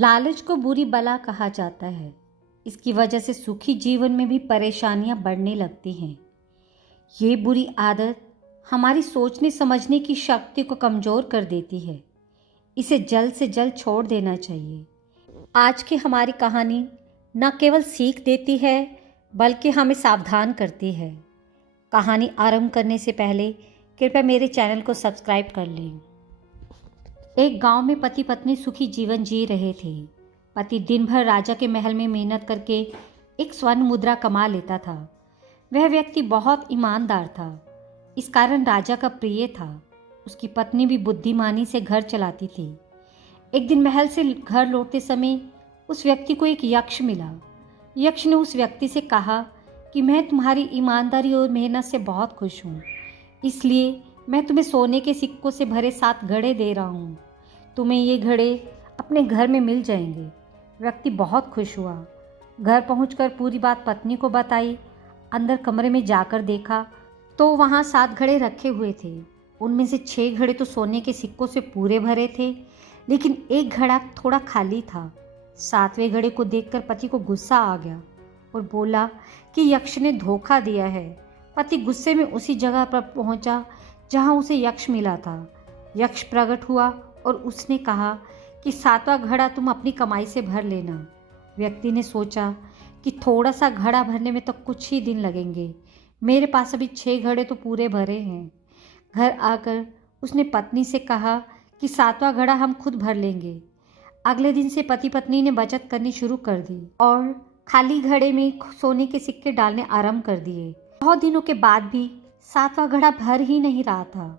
लालच को बुरी बला कहा जाता है। इसकी वजह से सुखी जीवन में भी परेशानियां बढ़ने लगती हैं। ये बुरी आदत हमारी सोचने समझने की शक्ति को कमज़ोर कर देती है। इसे जल्द से जल्द छोड़ देना चाहिए। आज की हमारी कहानी न केवल सीख देती है बल्कि हमें सावधान करती है। कहानी आरंभ करने से पहले कृपया मेरे चैनल को सब्सक्राइब कर लें। एक गांव में पति पत्नी सुखी जीवन जी रहे थे। पति दिन भर राजा के महल में मेहनत करके एक स्वर्ण मुद्रा कमा लेता था। वह व्यक्ति बहुत ईमानदार था, इस कारण राजा का प्रिय था। उसकी पत्नी भी बुद्धिमानी से घर चलाती थी। एक दिन महल से घर लौटते समय उस व्यक्ति को एक यक्ष मिला। यक्ष ने उस व्यक्ति से कहा कि मैं तुम्हारी ईमानदारी और मेहनत से बहुत खुश हूँ, इसलिए मैं तुम्हें सोने के सिक्कों से भरे 7 घड़े दे रहा हूँ। तुम्हें ये घड़े अपने घर में मिल जाएंगे। व्यक्ति बहुत खुश हुआ। घर पहुंचकर पूरी बात पत्नी को बताई। अंदर कमरे में जाकर देखा तो वहाँ 7 घड़े रखे हुए थे। उनमें से 6 घड़े तो सोने के सिक्कों से पूरे भरे थे, लेकिन एक घड़ा थोड़ा खाली था। 7वें घड़े को देखकर पति को गुस्सा आ गया और बोला कि यक्ष ने धोखा दिया है। पति गुस्से में उसी जगह पर पहुंचा जहां उसे यक्ष मिला था। यक्ष प्रकट हुआ और उसने कहा कि 7वां घड़ा तुम अपनी कमाई से भर लेना। व्यक्ति ने सोचा कि थोड़ा सा घड़ा भरने में तो कुछ ही दिन लगेंगे, मेरे पास अभी 6 घड़े तो पूरे भरे हैं। घर आकर उसने पत्नी से कहा कि 7वां घड़ा हम खुद भर लेंगे। अगले दिन से पति पत्नी ने बचत करनी शुरू कर दी और खाली घड़े में सोने के सिक्के डालने आरंभ कर दिए। बहुत दिनों के बाद भी 7वां घड़ा भर ही नहीं रहा था।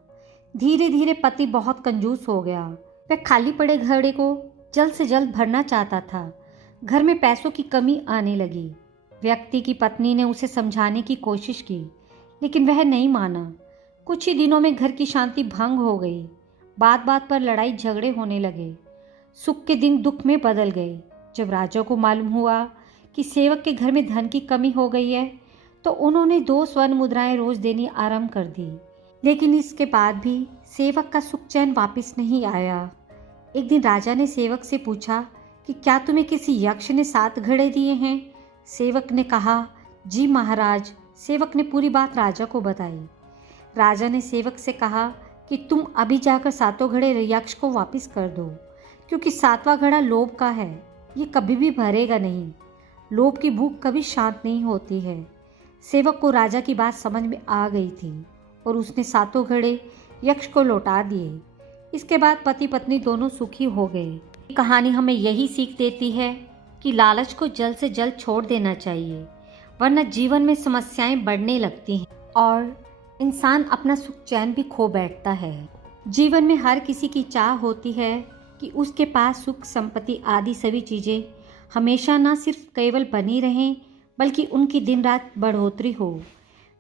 धीरे धीरे पति बहुत कंजूस हो गया। वह खाली पड़े घड़े को जल्द से जल्द भरना चाहता था। घर में पैसों की कमी आने लगी। व्यक्ति की पत्नी ने उसे समझाने की कोशिश की, लेकिन वह नहीं माना। कुछ ही दिनों में घर की शांति भंग हो गई। बात बात पर लड़ाई झगड़े होने लगे। सुख के दिन दुख में बदल गए। जब राजा को मालूम हुआ कि सेवक के घर में धन की कमी हो गई है तो उन्होंने 2 स्वर्ण मुद्राएं रोज देनी आरंभ कर दी। लेकिन इसके बाद भी सेवक का सुख चैन वापस नहीं आया। एक दिन राजा ने सेवक से पूछा कि क्या तुम्हें किसी यक्ष ने 7 घड़े दिए हैं? सेवक ने कहा, जी महाराज। सेवक ने पूरी बात राजा को बताई। राजा ने सेवक से कहा कि तुम अभी जाकर 7 घड़े यक्ष को वापस कर दो, क्योंकि 7वां घड़ा लोभ का है, ये कभी भी भरेगा नहीं। लोभ की भूख कभी शांत नहीं होती है। सेवक को राजा की बात समझ में आ गई थी और उसने 7 घड़े यक्ष को लौटा दिए। इसके बाद पति पत्नी दोनों सुखी हो गए। कहानी हमें यही सीख देती है कि लालच को जल्द से जल्द छोड़ देना चाहिए, वरना जीवन में समस्याएं बढ़ने लगती हैं और इंसान अपना सुख चैन भी खो बैठता है। जीवन में हर किसी की चाह होती है कि उसके पास सुख संपत्ति आदि सभी चीज़ें हमेशा न सिर्फ केवल बनी रहें बल्कि उनकी दिन रात बढ़ोतरी हो।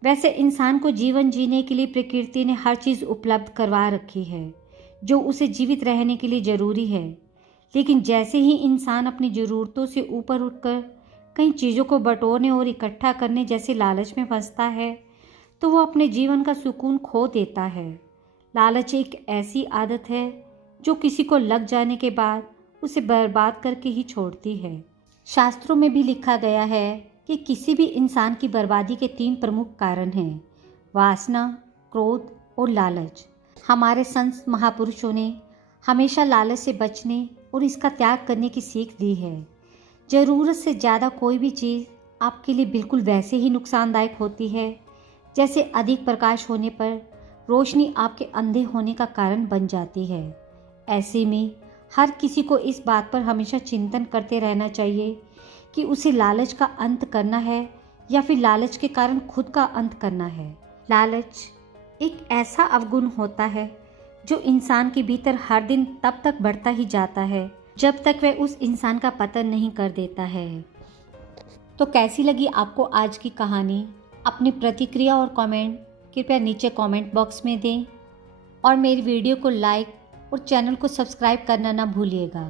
वैसे इंसान को जीवन जीने के लिए प्रकृति ने हर चीज़ उपलब्ध करवा रखी है जो उसे जीवित रहने के लिए ज़रूरी है। लेकिन जैसे ही इंसान अपनी ज़रूरतों से ऊपर उठकर कई चीज़ों को बटोरने और इकट्ठा करने जैसे लालच में फंसता है तो वो अपने जीवन का सुकून खो देता है। लालच एक ऐसी आदत है जो किसी को लग जाने के बाद उसे बर्बाद करके ही छोड़ती है। शास्त्रों में भी लिखा गया है कि किसी भी इंसान की बर्बादी के 3 प्रमुख कारण हैं: वासना, क्रोध और लालच। हमारे संत महापुरुषों ने हमेशा लालच से बचने और इसका त्याग करने की सीख दी है। ज़रूरत से ज़्यादा कोई भी चीज़ आपके लिए बिल्कुल वैसे ही नुकसानदायक होती है जैसे अधिक प्रकाश होने पर रोशनी आपके अंधे होने का कारण बन जाती है। ऐसे में हर किसी को इस बात पर हमेशा चिंतन करते रहना चाहिए कि उसे लालच का अंत करना है या फिर लालच के कारण खुद का अंत करना है। लालच एक ऐसा अवगुण होता है जो इंसान के भीतर हर दिन तब तक बढ़ता ही जाता है जब तक वह उस इंसान का पतन नहीं कर देता है। तो कैसी लगी आपको आज की कहानी? अपनी प्रतिक्रिया और कमेंट कृपया नीचे कमेंट बॉक्स में दें और मेरी वीडियो को लाइक और चैनल को सब्सक्राइब करना ना भूलिएगा।